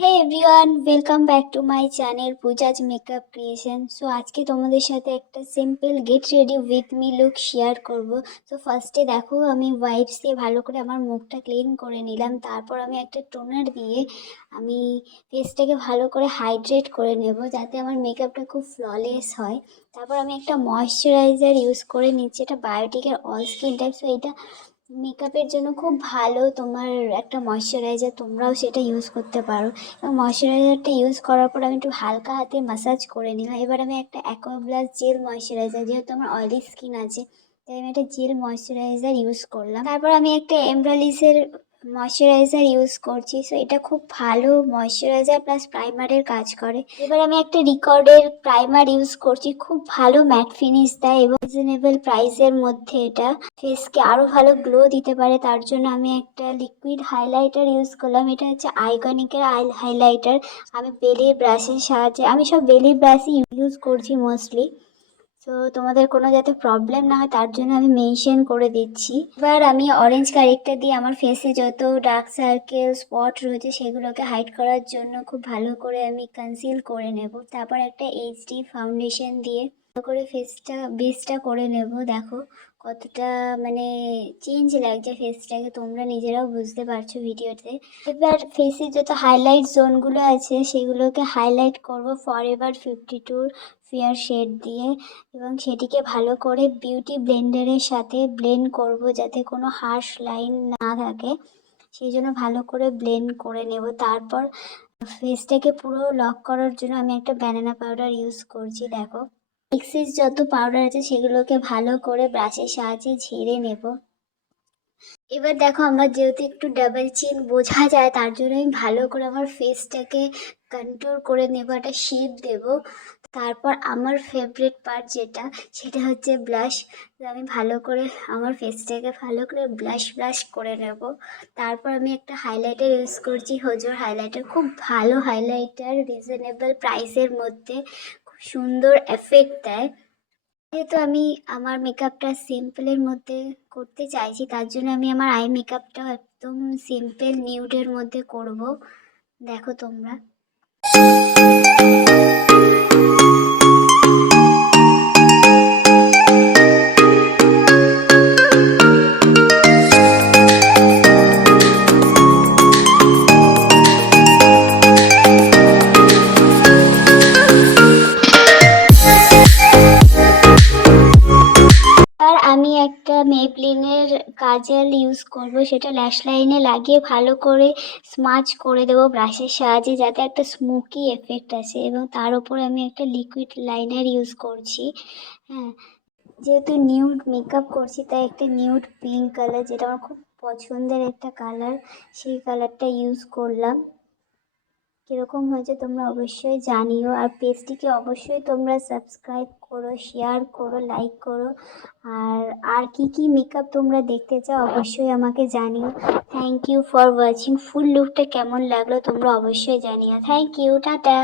Hey everyone, welcome back to my channel Pooja's makeup creation. So আজকে তোমাদের সাথে একটা simple get ready with me look শেয়ার করব। তো ফার্স্টে দেখো, আমি ওয়াইপস দিয়ে ভালো করে আমার মুখটা ক্লিন করে নিলাম। তারপর আমি একটা টোনার দিয়ে আমি ফেসটাকে ভালো করে হাইড্রেট করে নেব, যাতে আমার মেকআপটা খুব ফ্ললেস হয়। তারপর আমি একটা ময়শ্চারাইজার ইউজ করে নিচ্ছি, এটা বায়োটিকের অল স্কিন টাইপ। সো এটা মেকআপের জন্য খুব ভালো, তোমার একটা ময়শ্চারাইজার, তোমরাও সেটা ইউজ করতে পারো। এবং ময়শ্চারাইজারটা ইউজ করার পর আমি একটু হালকা হাতে ম্যাসাজ করে নিলাম। এবার আমি একটা অ্যাকোয়াব্লাস জেল ময়শ্চারাইজার, যেহেতু আমার অয়েলি স্কিন আছে তাই আমি একটা জেল ময়শ্চারাইজার ইউজ করলাম। তারপর আমি একটা এমব্রালিসের ময়শ্চারাইজার ইউজ করছি। সো এটা খুব ভালো ময়শ্চারাইজার প্লাস প্রাইমারের কাজ করে। এবার আমি একটা রিকর্ডের প্রাইমার ইউজ করছি, খুব ভালো ম্যাট ফিনিশ দেয় এবং রিজনেবল প্রাইসের মধ্যে এটা ফেসকে আরো ভালো গ্লো দিতে পারে। তার জন্য আমি একটা লিকুইড হাইলাইটার ইউজ করলাম, এটা হচ্ছে আইকনিকের হাইলাইটার। আমি বেলি ব্রাশের সাহায্যে, আমি সব বেলি ব্রাশই ইউজ করছি মোস্টলি। তো তোমাদের কোনো যাতে প্রবলেম না হয় তার জন্য আমি মেনশন করে দিচ্ছি। এবার আমি অরেঞ্জ কারেক্টার দিয়ে আমার ফেসে যত ডার্ক সার্কেল স্পট রয়েছে সেগুলোকে হাইড করার জন্য খুব ভালো করে আমি কনসিল করে নেব। তারপর একটা এইচডি ফাউন্ডেশন দিয়ে ভালো করে ফেসটা বেসটা করে নেব। দেখো কতটা মানে চেঞ্জ লাগছে ফেসটাকে, তোমরা নিজেরাও বুঝতে পারছো ভিডিওতে। এবার ফেসে যত হাইলাইট জোনগুলো আছে সেগুলোকে হাইলাইট করব ফরএভার 52 ফেয়ার শেড দিয়ে, এবং সেটিকে ভালো করে বিউটি ব্লেন্ডারের সাথে ব্লেন্ড করব যাতে কোনো হার্শ লাইন না থাকে, সেই জন্য ভালো করে ব্লেন্ড করে নেব। তারপর ফেসটাকে পুরো লক করার জন্য আমি একটা ব্যানানা পাউডার ইউজ করছি। দেখো এক্সেস যত পাউডার আছে সেগুলোকে ভালো করে ব্রাশের সাহায্যে ঝেড়ে নেব। এবার দেখো, আমার যেহেতু একটু ডাবল চিন বোঝা যায় তার জন্য আমি ভালো করে আমার ফেসটাকে কন্ট্রোল করে নেব, একটা শেপ দেব। তারপর আমার ফেভারিট পার্ট যেটা, সেটা হচ্ছে ব্লাশ। আমি ভালো করে আমার ফেসটাকে ভালো করে ব্লাশ করে নেব। তারপর আমি একটা হাইলাইটার ইউজ করছি, হোজোর হাইলাইটার, খুব ভালো হাইলাইটার, রিজনেবল প্রাইসের মধ্যে খুব সুন্দর এফেক্ট দেয়। যেহেতু আমি আমার মেকআপটা সিম্পলের মধ্যে করতে চাইছি তার জন্য আমি আমার আই মেকআপটাও একদম সিম্পল নিউডের মধ্যে করব। দেখো তোমরা। আর আমি একটা মেবলিনের কাজল ইউজ করব, সেটা ল্যাশ লাইনে লাগিয়ে ভালো করে স্মাচ করে দেবো ব্রাশের সাহায্যে, যাতে একটা স্মোকি এফেক্ট আসে। এবং তার উপরে আমি একটা লিকুইড লাইনার ইউজ করছি। হ্যাঁ, যেহেতু নিউড মেকআপ করছি তাই একটা নিউড পিঙ্ক কালার, যেটা আমার খুব পছন্দের একটা কালার, সেই কালারটা ইউজ করলাম। কীরকম হয়েছে তোমরা অবশ্যই জানিও। আর পেজটিকে অবশ্যই তোমরা সাবস্ক্রাইব করো, শেয়ার করো, লাইক করো। আর কি মেকআপ তোমরা দেখতে চাও অবশ্যই আমাকে জানিও। Thank you for watching. Full লুকটা কেমন লাগলো তোমরা অবশ্যই জানিও। Thank you, tata.